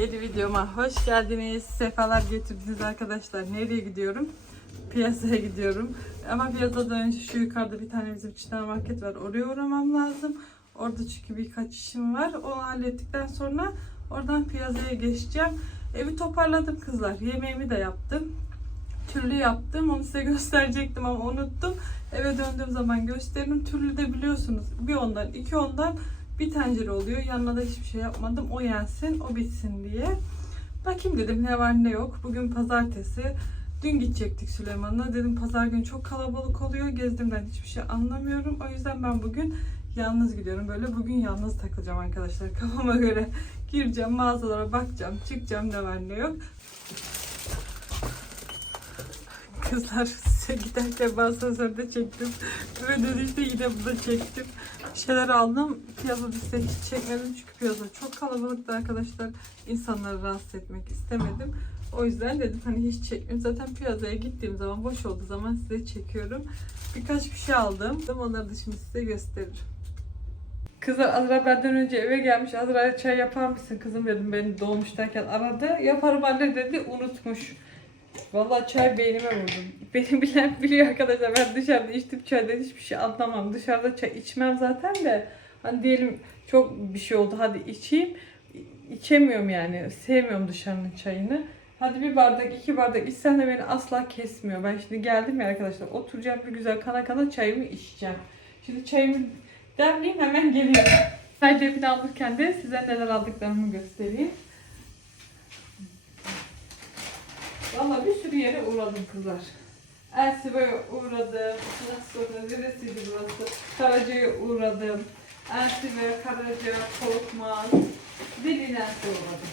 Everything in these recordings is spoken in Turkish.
Yeni videoma hoş geldiniz. Sefalar getirdiniz arkadaşlar. Nereye gidiyorum? Piyasaya gidiyorum. Ama piyasadan önce şu yukarıda bir tane bizim çınar market var. Oraya uğramam lazım. Orada çünkü birkaç işim var. Onu hallettikten sonra oradan piyasaya geçeceğim. Evi toparladım kızlar. Yemeğimi de yaptım. Türlü yaptım. Onu size gösterecektim ama unuttum. Eve döndüğüm zaman gösteririm. Türlü de biliyorsunuz. Bir ondan, iki ondan bir tencere oluyor. Yanına da hiçbir şey yapmadım. O yensin, o bitsin diye. Bakayım dedim ne var ne yok. Bugün pazartesi. Dün gidecektik Süleyman'la. Dedim pazar günü çok kalabalık oluyor. Gezdiğimden hiçbir şey anlamıyorum. O yüzden ben bugün yalnız gidiyorum. Böyle bugün yalnız takılacağım arkadaşlar. Kafama göre gireceğim mağazalara bakacağım. Çıkacağım ne var ne yok. Kızlar size giderken ben asansörde çektim. Ve dönüşte yine burada çektim. Bir şeyler aldım. Piyazada size hiç çekmedim çünkü piyasa çok kalabalıktı arkadaşlar. İnsanları rahatsız etmek istemedim. O yüzden dedim hani hiç çekmeyeyim. Zaten piyazaya gittiğim zaman boş olduğu zaman size çekiyorum. Birkaç bir şey aldım. Onları da şimdi size gösteririm. Kızlar Azra benden önce eve gelmiş. Azra'ya çay yapar mısın kızım dedim beni dolmuş derken aradı. Yaparım anne dedi unutmuş. Vallahi çay beynime vurdu. Beni bilen biliyor arkadaşlar. Ben dışarıda içtim çaydan hiçbir şey anlamam. Dışarıda çay içmem zaten de. Hani diyelim çok bir şey oldu hadi içeyim. İçemiyorum yani. Sevmiyorum dışarının çayını. Hadi bir bardak iki bardak içsen de beni asla kesmiyor. Ben şimdi geldim ya arkadaşlar. Oturacağım bir güzel kana kana çayımı içeceğim. Şimdi çayımı demleyeyim hemen geliyorum. Çay cebini alırken de size neler aldıklarımı göstereyim. Valla bir sürü yere uğradım kızlar. Elsiva'ya uğradım. Nasıl sonra neresiydi burası? Karaca'ya uğradım. Elsiva, Karaca, Korkmaz. Dilinens'e uğradım.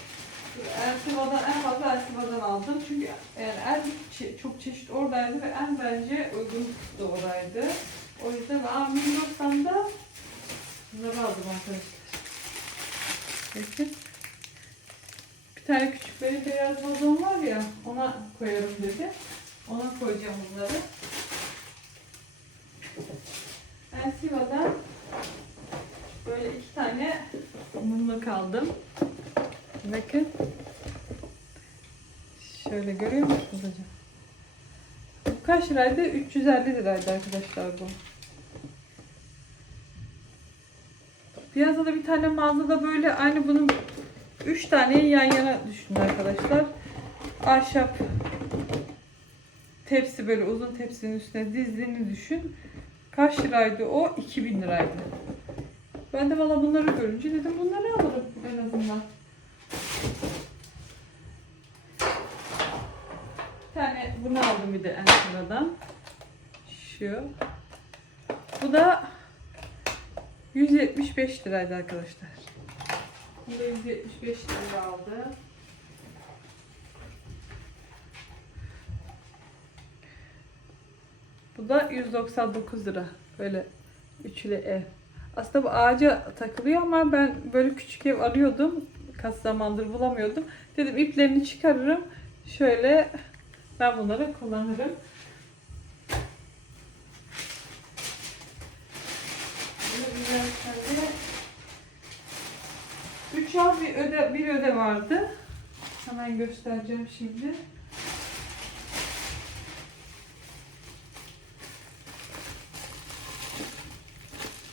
Elsiva'dan en fazla Elsiva'dan aldım. Çünkü yani en çok çeşit oradaydı ve en bence uygun da oraydı. O yüzden ben Migros'tan da bunları aldım arkadaşlar. Bakın. Bir tane küçük böyle beyaz vazon var ya ona koyarım dedi. Ona koyacağım bunları. Ben Siva'dan böyle iki tane mumluk aldım. Bakın. Şöyle görüyor musunuz hocam? Bu kaç liraydı? 350 liraydı arkadaşlar bu. Piyasada bir tane mağazada böyle aynı bunun 3 taneyi yan yana düşünün arkadaşlar. Ahşap tepsi böyle uzun tepsinin üstüne dizdiğini düşün. Kaç liraydı o? 2000 liraydı. Ben de valla bunları görünce dedim bunları alırım en azından. Bir tane bunu aldım bir de en sıradan. Şu. Bu da 175 liraydı arkadaşlar. Bunu da 175 lira aldı. Bu da 199 lira. Böyle üçlü ev. Aslında bu ağaca takılıyor ama ben böyle küçük ev arıyordum. Kaç zamandır bulamıyordum. Dedim iplerini çıkarırım. Şöyle ben bunları kullanırım. Bunu güzel şöyle 3 al bir öde, bir öde vardı. Hemen göstereceğim şimdi.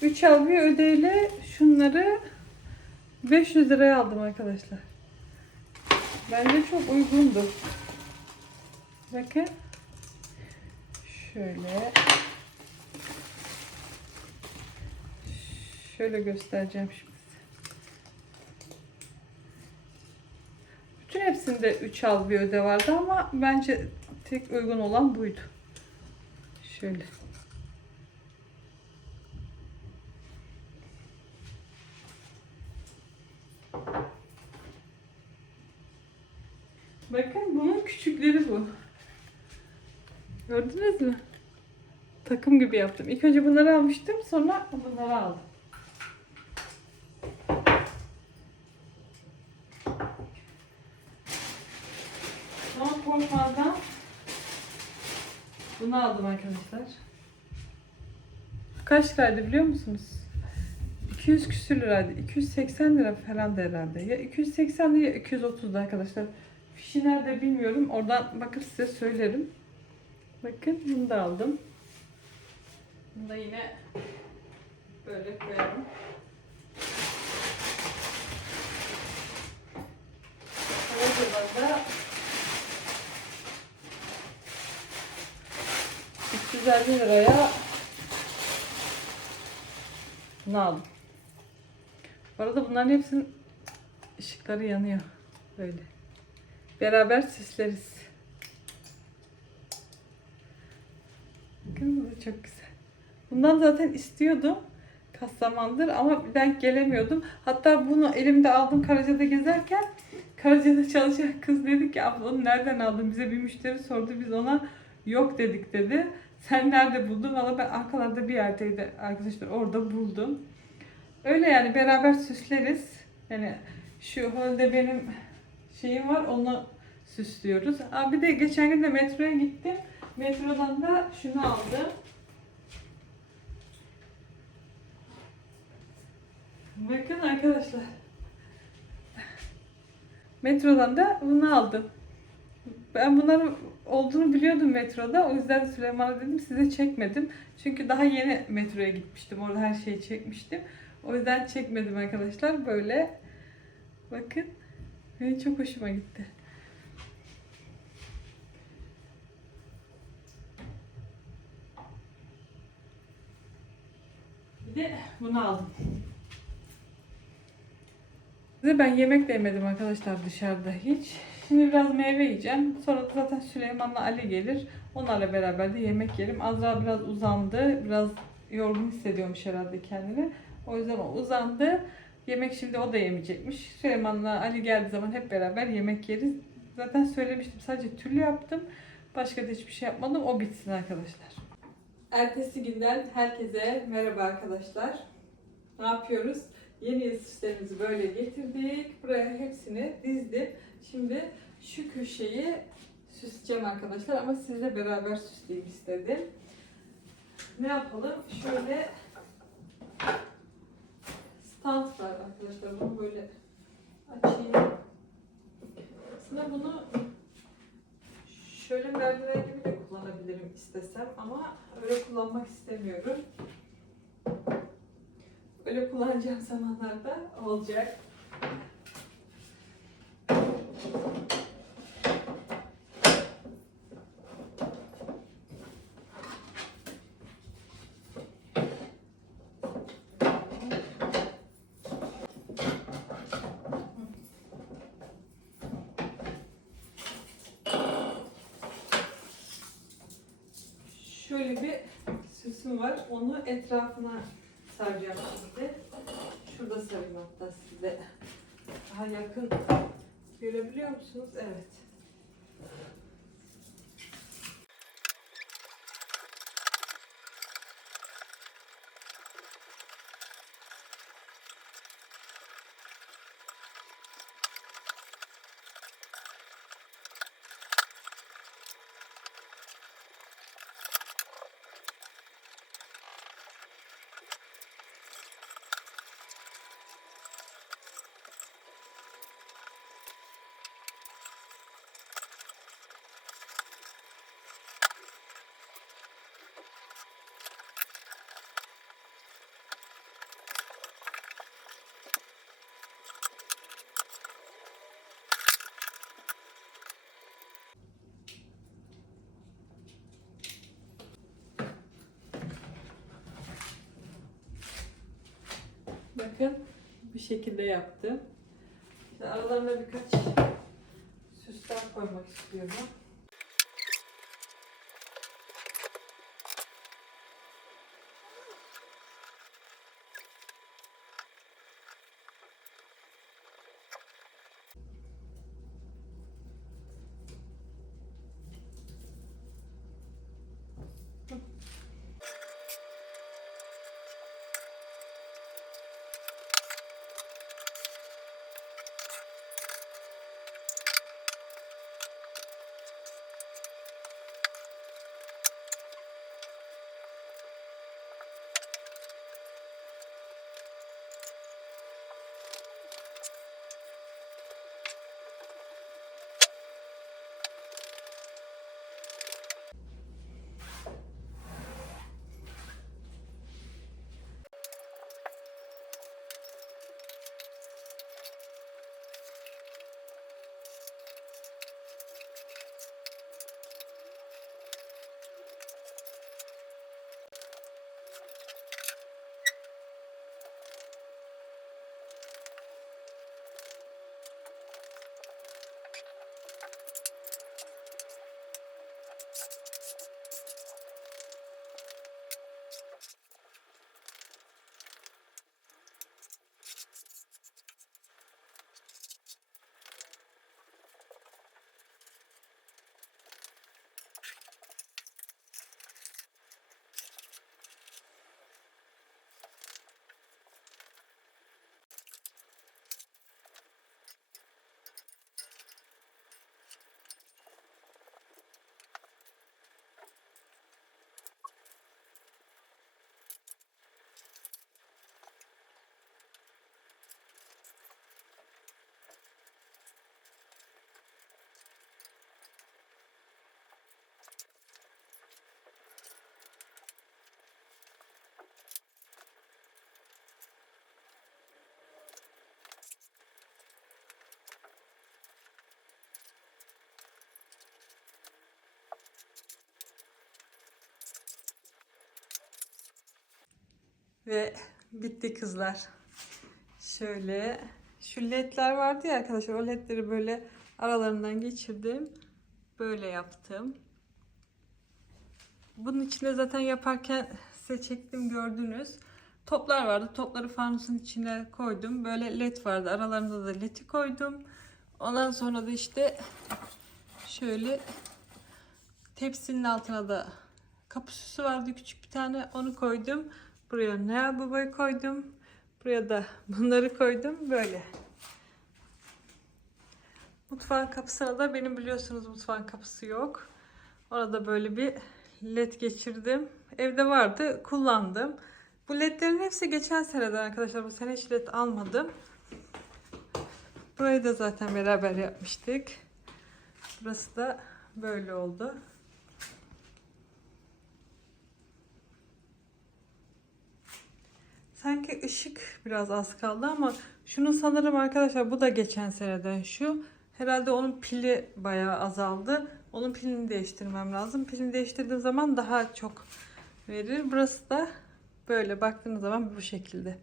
Üç al bir ödeyle şunları 500 liraya aldım arkadaşlar. Bence çok uygundu. Bakın. Şöyle. Şöyle göstereceğim şimdi. Bütün hepsinde 3 al bir öde vardı ama bence tek uygun olan buydu. Şöyle. Bakın bunun küçükleri bu. Gördünüz mü? Takım gibi yaptım. İlk önce bunları almıştım sonra bunları aldım. Sonra korkmadan bunu aldım arkadaşlar. Kaç liraydı biliyor musunuz? 200 küsür liraydı. 280 lira falan da herhalde. Ya 280 ya 230 da arkadaşlar. Fişi nerede bilmiyorum. Oradan bakıp size söylerim. Bakın bunu da aldım. Bunu da yine böyle koyalım. Karacaba'da da 350 liraya bunu aldım. Bu arada bunların hepsinin ışıkları yanıyor. Böyle. Beraber süsleriz. Bakın bu da çok güzel. Bundan zaten istiyordum. Kaç zamandır ama denk gelemiyordum. Hatta bunu elimde aldım Karaca'da gezerken Karaca'da çalışan kız dedi ki abla onu nereden aldın? Bize bir müşteri sordu. Biz ona yok dedik dedi. Sen nerede buldun? Valla ben arkalarda bir yerdeydi arkadaşlar. Orada buldum. Öyle yani beraber süsleriz. Yani şu holde benim şeyim var onu süslüyoruz. Aa, bir de geçen gün de metroya gittim. Metrodan da şunu aldım. Bakın arkadaşlar. Metrodan da bunu aldım. Ben bunların olduğunu biliyordum metroda. O yüzden Süleyman'a dedim size çekmedim. Çünkü daha yeni metroya gitmiştim. Orada her şeyi çekmiştim. O yüzden çekmedim arkadaşlar. Böyle bakın. Benim çok hoşuma gitti. Bir de bunu aldım. Size ben yemek de yemedim arkadaşlar dışarıda hiç. Şimdi biraz meyve yiyeceğim. Sonra zaten Süleyman'la Ali gelir. Onlarla beraber de yemek yerim. Azra biraz uzandı. Biraz yorgun hissediyormuş herhalde kendini. O yüzden o uzandı. Yemek şimdi o da yemeyecekmiş. Süleyman'la Ali geldiği zaman hep beraber yemek yeriz. Zaten söylemiştim sadece türlü yaptım. Başka da hiçbir şey yapmadım. O bitsin arkadaşlar. Ertesi günden herkese merhaba arkadaşlar. Ne yapıyoruz? Yeni yıl böyle getirdik. Buraya hepsini dizdim. Şimdi şu köşeyi süsleyeceğim arkadaşlar ama sizle beraber süsleyeyim istedim. Ne yapalım? Şöyle stand var arkadaşlar. Bunu böyle açayım. Aslında bunu şöyle merdiven gibi de kullanabilirim istesem ama öyle kullanmak istemiyorum. Öyle kullanacağım zamanlarda olacak. Şöyle bir süsüm var. Onu etrafına saracağım şimdi. Şurada sarayım hatta size. Daha yakın görebiliyor musunuz? Evet. Bakın bu şekilde yaptım. İşte aralarına birkaç süsler koymak istiyorum. Ve bitti kızlar. Şöyle şu ledler vardı ya arkadaşlar o ledleri böyle aralarından geçirdim. Böyle yaptım. Bunun içinde zaten yaparken size çektim gördünüz. Toplar vardı. Topları fanusun içine koydum. Böyle led vardı. Aralarında da ledi koydum. Ondan sonra da işte şöyle tepsinin altına da kapı süsü vardı küçük bir tane. Onu koydum. Buraya Noel Baba'yı koydum. Buraya da bunları koydum. Böyle. Mutfağın kapısına da benim biliyorsunuz mutfağın kapısı yok. Ona da böyle bir led geçirdim. Evde vardı. Kullandım. Bu ledlerin hepsi geçen seneden arkadaşlar. Bu sene hiç led almadım. Burayı da zaten beraber yapmıştık. Burası da böyle oldu. Sanki ışık biraz az kaldı ama şunu sanırım arkadaşlar bu da geçen seneden şu. Herhalde onun pili bayağı azaldı. Onun pilini değiştirmem lazım. Pilini değiştirdiğim zaman daha çok verir. Burası da böyle baktığınız zaman bu şekilde.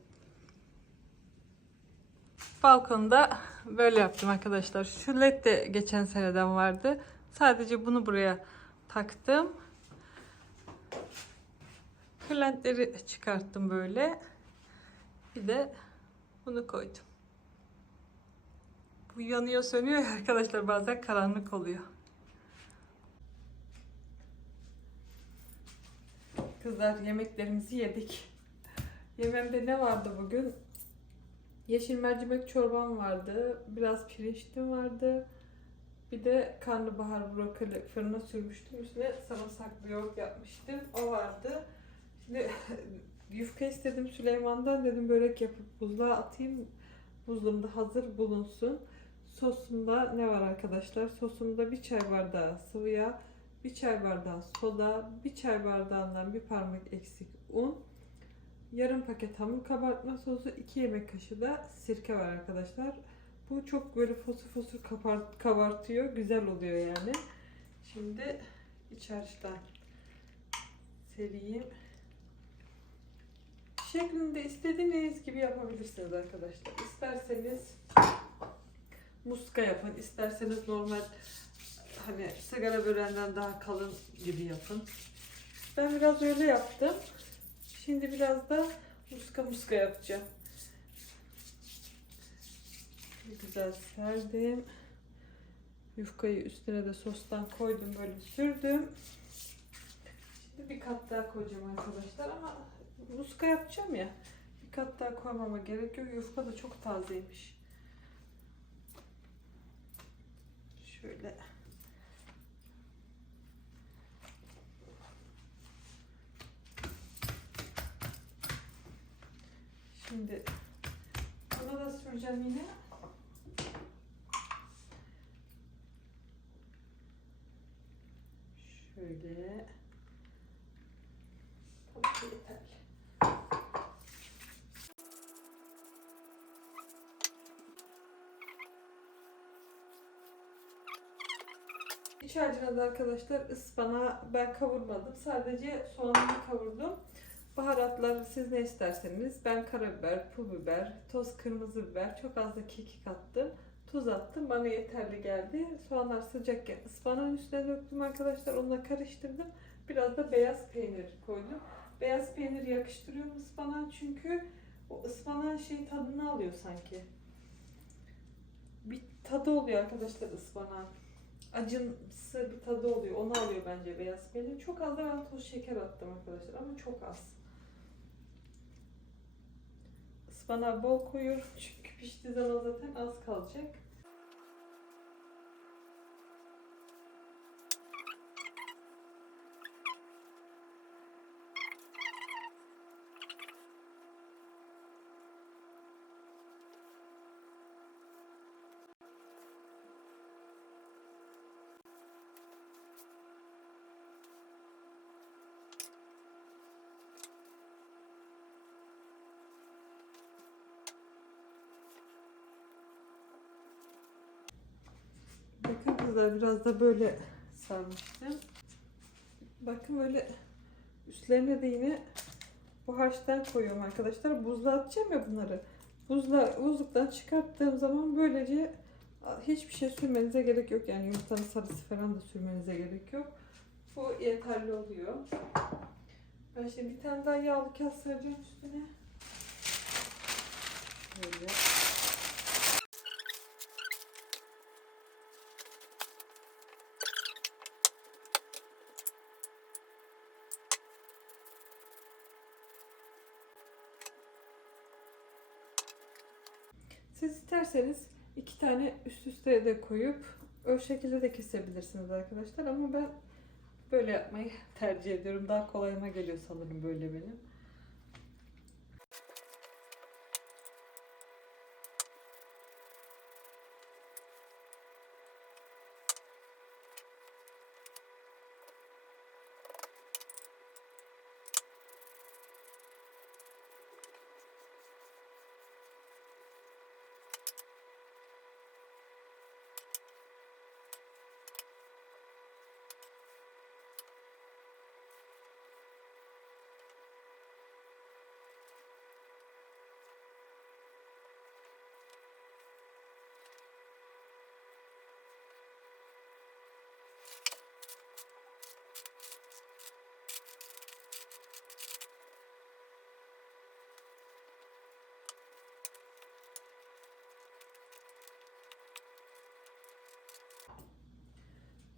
Balkonda böyle yaptım arkadaşlar. Şu led de geçen seneden vardı. Sadece bunu buraya taktım. Kırlentleri çıkarttım böyle. Bir de bunu koydum. Bu yanıyor sönüyor ya arkadaşlar bazen karanlık oluyor. Kızlar yemeklerimizi yedik. Yemeğimde ne vardı bugün? Yeşil mercimek çorbam vardı. Biraz pirinçlim vardı. Bir de karnabahar brokoli fırına sürmüştüm. Üstüne sarımsaklı yoğurt yapmıştım. O vardı. Şimdi yufka istedim Süleyman'dan. Dedim börek yapıp buzluğa atayım. Buzluğumda hazır bulunsun. Sosumda ne var arkadaşlar? Sosumda bir çay bardağı sıvı yağ, bir çay bardağı soda, bir çay bardağından bir parmak eksik un, yarım paket hamur kabartma sosu, 2 yemek kaşığı da sirke var arkadaşlar. Bu çok böyle fosur fosur kabart- kabartıyor. Güzel oluyor yani. Şimdi iç harçtan sereyim. Şeklinde istediğiniz gibi yapabilirsiniz arkadaşlar. İsterseniz muska yapın. isterseniz normal hani sigara böreğinden daha kalın gibi yapın. Ben biraz öyle yaptım. Şimdi biraz da muska muska yapacağım. Güzel serdim. Yufkayı üstüne de sostan koydum böyle sürdüm. Kat daha koyacağım arkadaşlar ama muska yapacağım ya. Bir kat daha koymama gerek yok. Yufka da çok tazeymiş. Şöyle. Şimdi bunu da süreceğim yine. Şöyle. Tamam, yeterli. İç harcına da arkadaşlar ıspanağı ben kavurmadım. Sadece soğanını kavurdum. Baharatlar siz ne isterseniz. Ben karabiber, pul biber, toz kırmızı biber, çok az da kekik attım. Tuz attım. Bana yeterli geldi. Soğanlar sıcakken ıspanağın üstüne döktüm arkadaşlar. Onunla karıştırdım. Biraz da beyaz peynir koydum. Beyaz peynir yakıştırıyorum ıspanağa çünkü o ıspanağın şey tadını alıyor sanki. Bir tadı oluyor arkadaşlar ıspanağın. Acımsı bir tadı oluyor. Onu alıyor bence beyaz peynir. Çok az da ben toz şeker attım arkadaşlar ama çok az. Ispanağı bol koyuyorum çünkü piştiği zaman zaten az kalacak. Kızlar biraz da böyle sarmıştım. Bakın böyle üstlerine de yine Bu harçtan koyuyorum arkadaşlar. Buzluğa atacağım ya bunları. Buzla, buzluktan çıkarttığım zaman böylece hiçbir şey sürmenize gerek yok. Yani yumurtanın sarısı falan da sürmenize gerek yok. Bu yeterli oluyor. Ben şimdi bir tane daha yağlı kağıt sereceğim üstüne. Böyle. Siz isterseniz iki tane üst üste de koyup o şekilde de kesebilirsiniz arkadaşlar ama ben böyle yapmayı tercih ediyorum. Daha kolayıma geliyor sanırım böyle benim.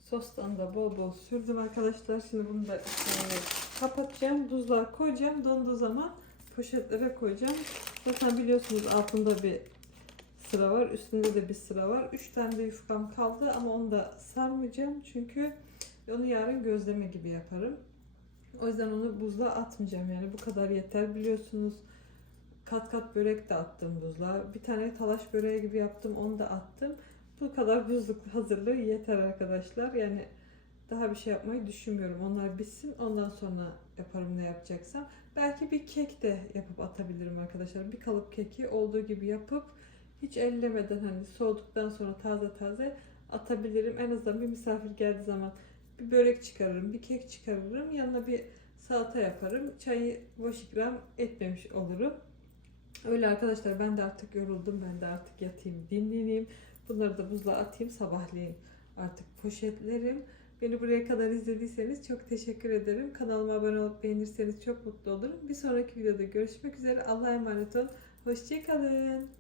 Sostan da bol bol sürdüm arkadaşlar. Şimdi bunu da kapatacağım. Buzluğa koyacağım. Donduğu zaman poşetlere koyacağım. Zaten biliyorsunuz altında bir sıra var. Üstünde de bir sıra var. 3 tane de yufkam kaldı ama onu da sarmayacağım. Çünkü onu yarın gözleme gibi yaparım. O yüzden onu buzluğa atmayacağım. Yani bu kadar yeter. Biliyorsunuz kat kat börek de attım buzluğa. Bir tane talaş böreği gibi yaptım. Onu da attım. Bu kadar buzluk hazırlığı yeter arkadaşlar. Yani daha bir şey yapmayı düşünmüyorum. Onlar bitsin. Ondan sonra yaparım ne yapacaksam. Belki bir kek de yapıp atabilirim arkadaşlar. Bir kalıp keki olduğu gibi yapıp hiç ellemeden hani soğuduktan sonra taze taze atabilirim. En azından bir misafir geldiği zaman bir börek çıkarırım, bir kek çıkarırım. Yanına bir salata yaparım. Çayı boş ikram etmemiş olurum. Öyle arkadaşlar ben de artık yoruldum. Ben de artık yatayım, dinleneyim. Bunları da buzluğa atayım sabahleyin artık poşetlerim. Beni buraya kadar izlediyseniz çok teşekkür ederim. Kanalıma abone olup beğenirseniz çok mutlu olurum. Bir sonraki videoda görüşmek üzere. Allah'a emanet olun. Hoşçakalın.